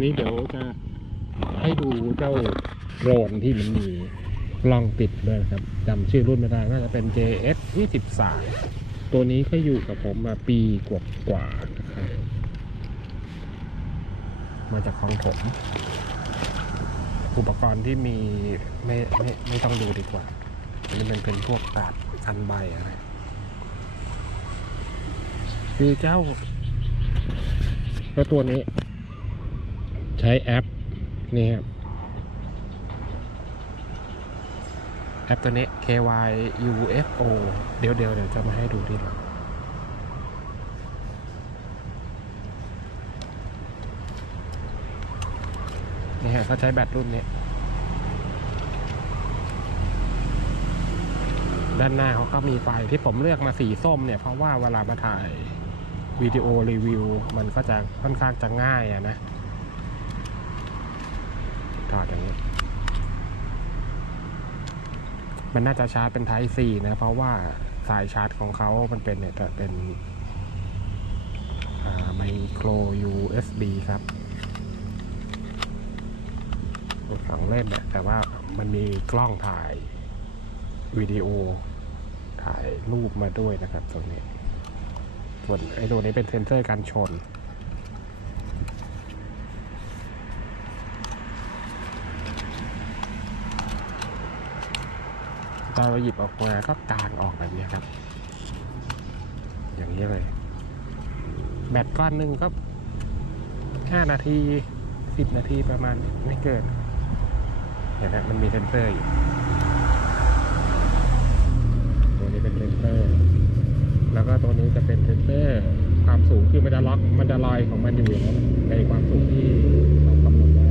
นี้เดี๋ยวจะให้ดูเจ้าโดรนที่มันมีกล้องติดด้วยนะครับจำชื่อรุ่นไม่ได้น่าจะเป็น JS 23ตัวนี้ก็อยู่กับผมมาปีกว่าๆนะครับมาจากคลองถมอุปกรณ์ที่มีไม่ไม่ไม่ต้องดูดีกว่าอันนี้มันเป็นพวกกาดกันใบอะไรคือเจ้าเจ้าตัวนี้ ใช้แอปนี่ครับแอปตัวนี้ KY UFO เดี๋ยวเดี๋ยวเดี๋ยวจะมาให้ดูที่หลังนี่ฮะเขาใช้แบตรุ่นนี้ ด้านหน้าเขาก็มีไฟที่ผมเลือกมาสีส้มเนี่ย เพราะว่าเวลามาถ่ายวิดีโอรีวิว มันก็จะค่อนข้างจะง่ายอะนะถอดอย่างนี้ มันน่าจะชาร์จเป็น Type C นะเพราะว่าสายชาร์จของเขามันเป็นเนี่ยจะเป็นไมโคร USB ครับสองเล่นเนี่ยแต่ว่ามันมีกล้องถ่ายวิดีโอ ถ่ายรูปมาด้วยนะครับตรงนี้ ส่วนไอ้ตัวนี้เป็นเซนเซอร์การชน ตอน เราหยิบออกมาก็กางออกแบบนี้ครับ อย่างนี้เลย แบตก้อนหนึ่งก็ห้านาทีสิบนาทีประมาณไม่เกินเห็นไหมมันมีเซนเซอร์อยู่ตัวนี้เป็นเซนเซอร์ แล้วก็ตัวนี้จะเป็นเซนเซอร์ ความสูงคือมันจะล็อกมันจะลอยของมันอยู่อย่างนั้นในความสูงที่เรากำหนดไว้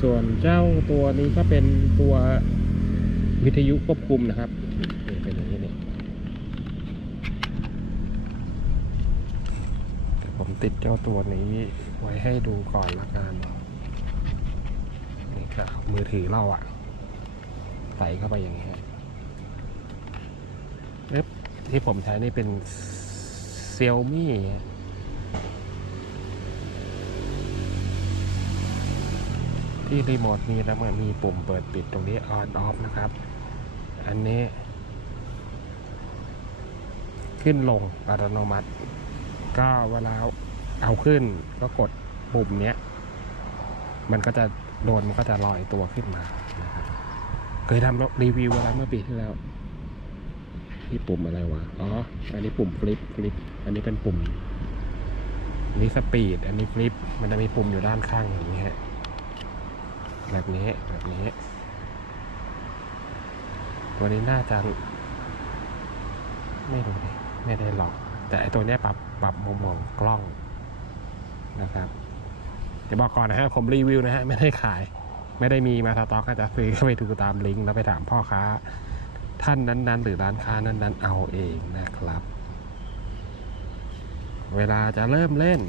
ส่วน เจ้าตัวนี้ก็เป็นตัววิทยุควบคุมนะครับนี่เป็นอย่างนี้นี่เดี๋ยวผมติดเจ้าตัวนี้ไว้ให้ดูก่อนละกันนี่ครับมือถือเราอะใส่เข้าไปอย่างนี้ฮะเอ๊บที่ผมใช้นี่เป็นเซี่ยมี่ ที่รีโมทมีแล้วมันมีปุ่มเปิดปิดตรงนี้ on off นะครับ อันนี้ ขึ้นลงอัตโนมัติ ก็เวลาเอาขึ้นก็กดปุ่มเนี้ย มันก็จะโดนมันก็จะลอยตัวขึ้นมานะครับเคยทำรีวิวอะไรเมื่อปีที่แล้วที่ปุ่มอะไรวะ อ๋อ อันนี้ปุ่มฟลิปฟลิป อันนี้เป็นปุ่มนนี้สปีด อันนี้ฟลิป มันจะมีปุ่มอยู่ด้านข้างอย่างนี้ฮะ แบบนี้แบบนี้ ตัวนี้น่าจะไม่รู้ดิไม่ได้หรอก แต่ไอตัวนี้ปรับปรับมุมของกล้องนะครับเดี๋ยวบอกก่อนนะฮะผมรีวิวนะฮะไม่ได้ขาย ไม่ได้มีมาสต็อกอาจะซื้อเข้าไปดูตามลิงก์แล้วไปถามพ่อค้า ท่านนั้น ๆ หรือร้านค้านั้น ๆ เอาเองนะครับ เวลาจะเริ่มเล่น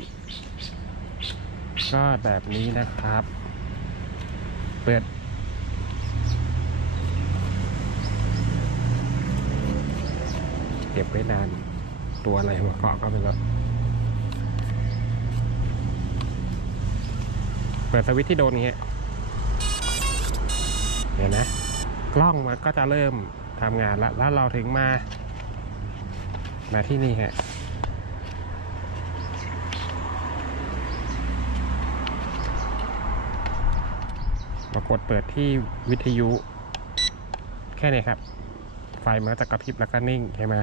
ก็แบบนี้นะครับ เปิดเก็บไว้นานตัวอะไรมาเกาะก็ไม่รู้เปิดสวิตช์ที่โดนอย่างเงี้ยเห็นนะกล้องมันก็จะเริ่มทำงานแล้วแล้วเราถึงมา มาที่นี่ฮะ รากฏเปิดที่วิทยุ แค่นี้ครับ ไฟมันก็จะกระพริบแล้วก็นิ่งใช่ไหม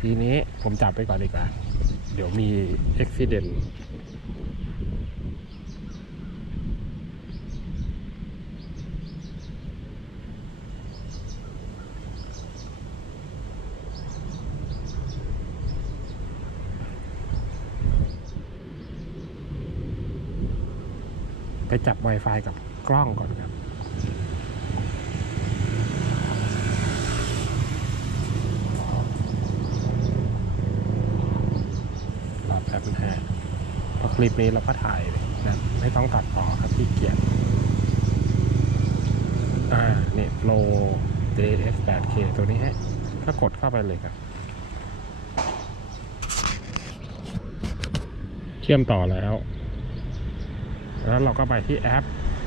ทีนี้ผมจับไปก่อนดีกว่า เดี๋ยวมีอุบิเหตุ ไปจับ Wi-Fi กับกล้องก่อนครับ รอแป๊บนะฮะพอคลิปนี้เราก็ถ่ายเลยนะไม่ต้องตัดต่อครับที่เกียจอ่า เนี่ยโล JS 8K ตัวนี้ฮะ ก็กดเข้าไปเลยครับ เชื่อมต่อแล้ว แล้วเราก็ไปที่แอป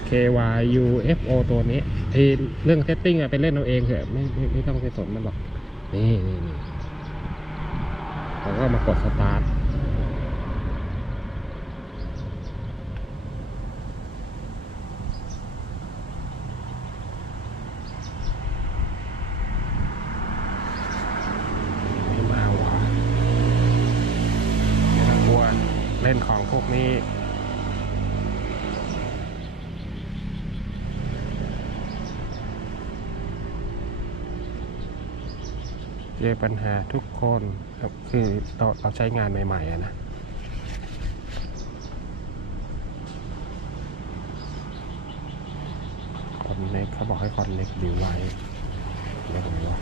KYUFO ตัวนี้ไอเรื่องเซตติ้งอะไปเล่นเอาเองเถอะไม่ไม่ไม่ต้องไปสนมันหรอก นี่นี่นี่เราก็มากดสตาร์ท ไม่มาว่ะไม่ต้องกลัวเล่นของพวกนี้ เจอปัญหาทุกคนครับคือเราเราใช้งานใหม่ๆนะ คอนเน็กเขาบอกให้คอนเน็กดีไว้เรียกไงวะ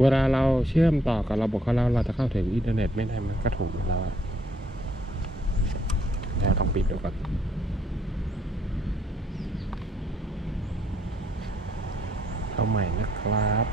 เวลาเราเชื่อมต่อกับระบบของเราเราจะเข้าถึงอินเทอร์เน็ตไม่ได้มันก็ถูกแล้วอะแล้วต้องปิดดูก่อนเข้าใหม่นะครับ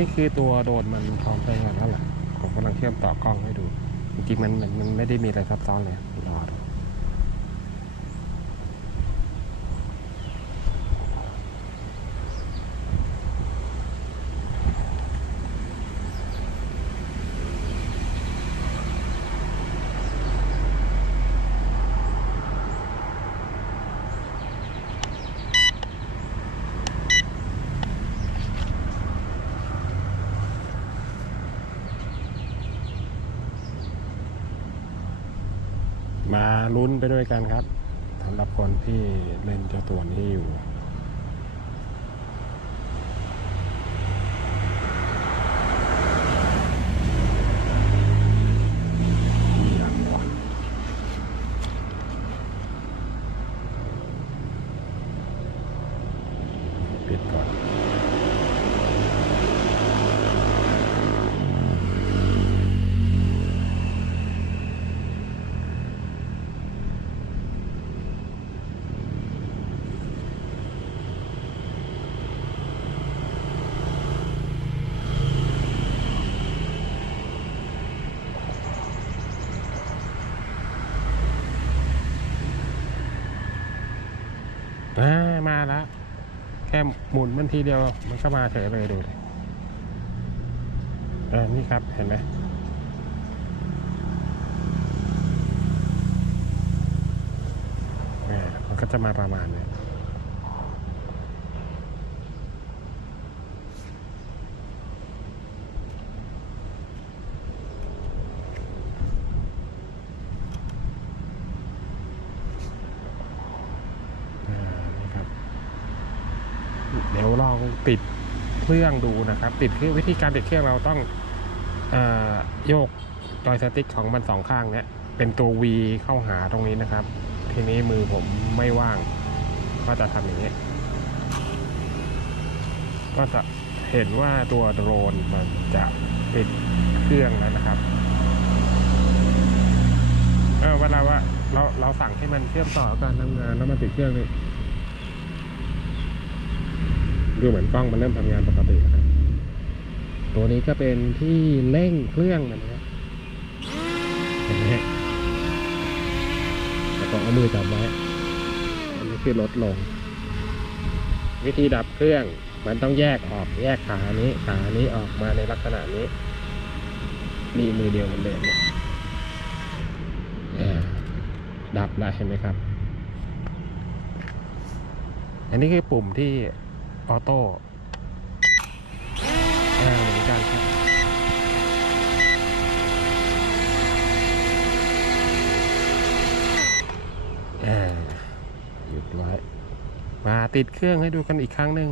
นี่คือตัวโดรนมันพร้อมใช้งานแล้วแหละผมกำลังเชื่อมต่อกล้องให้ดู จริงๆมันมันมันไม่ได้มีอะไรซับซ้อนเลยรอดูมา ลุ้นไปด้วยกันครับสำหรับคนที่เล่นเจ้าตัวนี้อยู่ ยังวะปิดก่อน อ่า มาแล้วแค่หมุนมันทีเดียวมันก็มาเฉยเลยดูดิเออนี่ครับเห็นไหมเนี่ยมันก็จะมาประมาณนี้อ่านี่ครับ เดี๋ยวลอง ติดเครื่องดูนะครับ ติดเครื่องวิธีการติดเครื่องเราต้องอโยกจอยสติ๊กของมันสองข้างเนี้ยเป็นตัว V เข้าหาตรงนี้นะครับ ทีนี้มือผมไม่ว่าง ก็จะทำอย่างนี้ ก็จะเห็นว่าตัวโดรนมันจะติดเครื่องแล้วนะครับเออเวลาว่าเราเราสั่งให้มันเชื่อมต่อการทำงานแล้วมันติดเครื่องนี่ ดูเหมือนกล้องมันเริ่มทำงานปกติแล้วครับ ตัวนี้ก็เป็นที่เร่งเครื่องมันนะเห็นไหมฮะแล้วก็เอามือจับไว้ อันนี้คือลดลง วิธีดับเครื่องมันต้องแยกออกแยกขานี้ขานี้ออกมาในลักษณะนี้นี่มือเดียวเหมือนเดิมเนี่ยดับแล้วเห็นไหมครับ อันนี้คือปุ่มที่ ออโต้อ่าเหมือนกันครับอ่าหยุดไว้ มาติดเครื่องให้ดูกันอีกครั้งหนึ่ง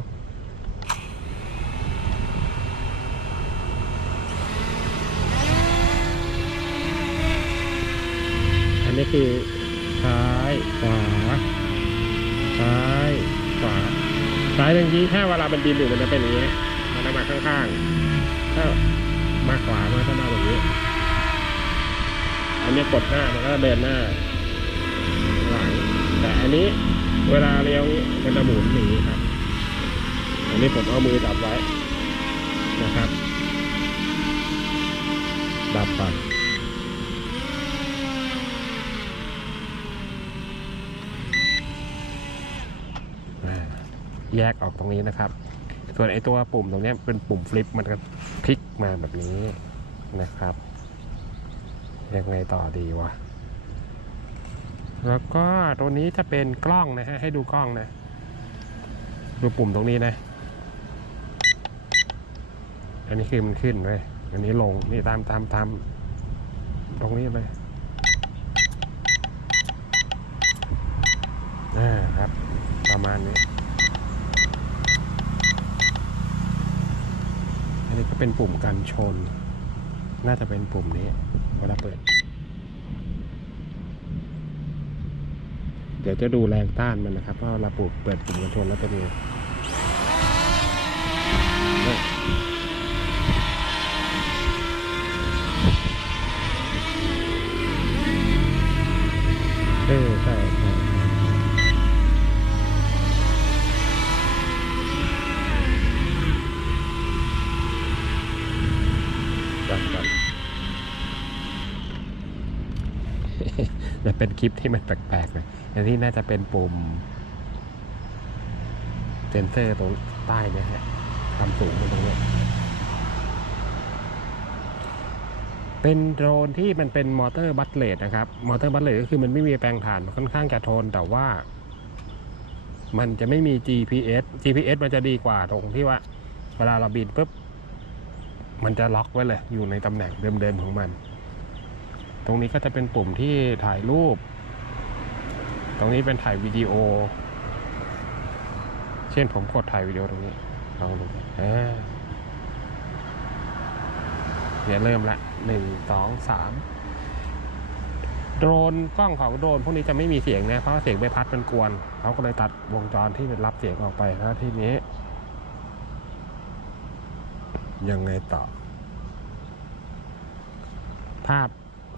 อันนี้คือซ้ายขวาซ้าย ซ้ายอย่างนี้ถ้าเวลามันบินอยู่มันจะเป็นอย่างนี้มันจะมาข้างๆ ถ้ามาขวามันจะมาแบบนี้ อันนี้กดหน้ามันก็จะเดินหน้าหลังแต่อันนี้เวลาเลี้ยวมันจะหมุนอย่างนี้ครับ อันนี้ผมเอามือจับไว้นะครับดับก่อน อ่า แยกออกตรงนี้นะครับ ส่วนไอ้ตัวปุ่มตรงนี้เป็นปุ่มฟลิปมันก็พลิกมาแบบนี้นะครับ ยังไงต่อดีวะ แล้วก็ตัวนี้จะเป็นกล้องนะฮะ ให้ดูกล้องนะ ดูปุ่มตรงนี้นะ อันนี้คือมันขึ้นเลยอันนี้ลง นี่ตามตามตามตรงนี้เลยอ่าครับ ประมาณนี้ อันนี้ก็ เป็นปุ่มกันชน น่าจะเป็นปุ่มนี้เวลาเปิด เดี๋ยวจะดูแรงต้านมันนะครับว่าเราปุ่มเปิดปุ่มกันชนแล้วจะมีอใช่ใช่ใช่จับก่อน จะเป็น คลิปที่มันแปลกๆเลยอันนี้น่าจะเป็นปุ่มเซนเซอร์ตรงใต้เนี่ยฮะความสูงมันตรงนี้เป็นโดรนที่มันเป็นมอเตอร์บัตเลตนะครับ มอเตอร์บัตเลตก็คือมันไม่มีแปลงถ่านมันค่อนข้างจะทนแต่ว่า มันจะไม่มี GPS GPS มันจะดีกว่าตรงที่ว่า เวลาเราบินปุ๊บ มันจะล็อกไว้เลย อยู่ในตำแหน่งเดิมๆของมัน ตรงนี้ก็จะเป็นปุ่มที่ถ่ายรูป ตรงนี้เป็นถ่ายวิดีโอ เช่นผมกดถ่ายวิดีโอตรงนี้ลองดูเนี่ยเริ่มละหนึ่งสองสามโดรนกล้องของโดรนพวกนี้จะไม่มีเสียงนะเพราะเสียงใบพัดมันกวนเขาก็เลยตัดวงจรที่รับเสียงออกไปแล้วที่นี้ ยังไงต่อ ภาพ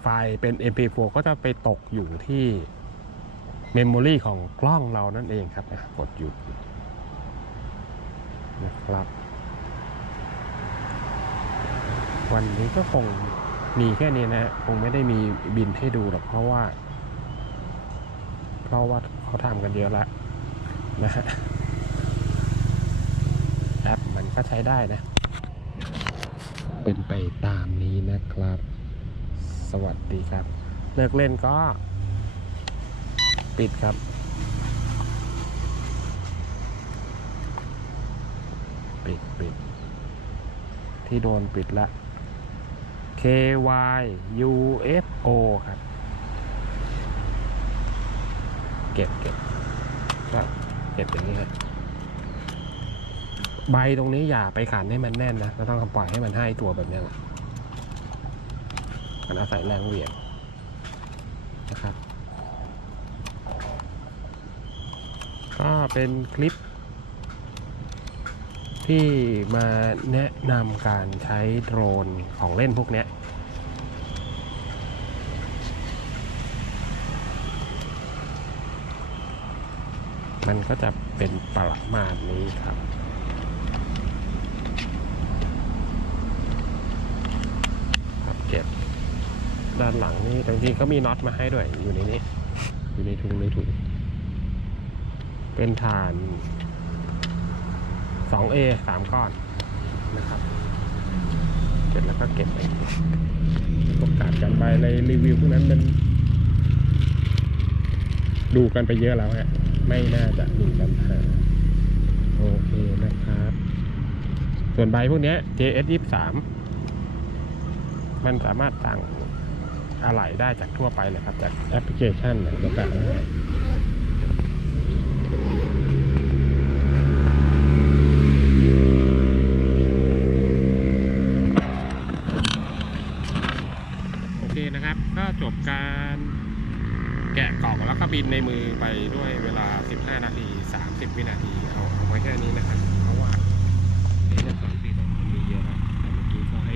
ไฟล์เป็น MP4 ก็จะไปตกอยู่ที่ เมมโมรีของกล้องเรานั่นเองครับอะกดหยุดนะครับ วันนี้ก็คงมีแค่นี้นะฮะคงไม่ได้มีบินให้ดูหรอกเพราะว่า เพราะว่าเขาทำกันเยอะแล้วนะฮะแอปมันก็ใช้ได้นะ เป็นไปตามนี้นะครับ สวัสดีครับ เลิกเล่นก็ ปิดครับ ปิดปิด ที่โดนปิดละ KY UFO ครับ เก็บเก็บก็เก็บอย่างนี้ครับใบตรงนี้อย่าไปขันให้มันแน่นนะเราต้องปล่อยให้มันให้ตัวแบบนี้แหละมันอาศัยแรงเหวี่ยงนะครับ ก็เป็นคลิป ที่มาแนะนำการใช้โดรนของเล่นพวกนี้มันก็จะเป็นประมาณนี้ครับครับเก็บด้านหลังนี่จริงๆก็มีน็อตมาให้ด้วยอยู่ในนี้ อยู่ในถุงในถุง เป็นฐาน 2A สามก้อนนะครับเสร็จแล้วก็เก็บไปประกาศกันไปในรีวิวพวกนั้นมันดูกันไปเยอะแล้วฮะ ไม่น่าจะมีปัญหาโอเคนะครับ ส่วนใบพวกนี้ JS 23มันสามารถสั่งอะไหล่ได้จากทั่วไปเลยครับ จากแอปพลิเคชันเนี่ยเดี๋ยวกันนะฮะโอเคนะครับ ก็จบการแกะ กินในมือไปด้วยเวลา 15 นาที 30 วินาที เอาเอาไว้แค่นี้นะครับ เพราะว่าเอกสารที่มันมีเยอะนะแต่เมื่อกี้ก็ให้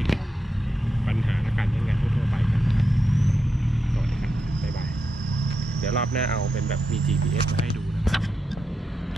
ปัญหาอาการทั้งานทั่วไปกันสวัสดีครับบ๊ายบาย เดี๋ยวรอบหน้าเอาเป็นแบบมี GPS มา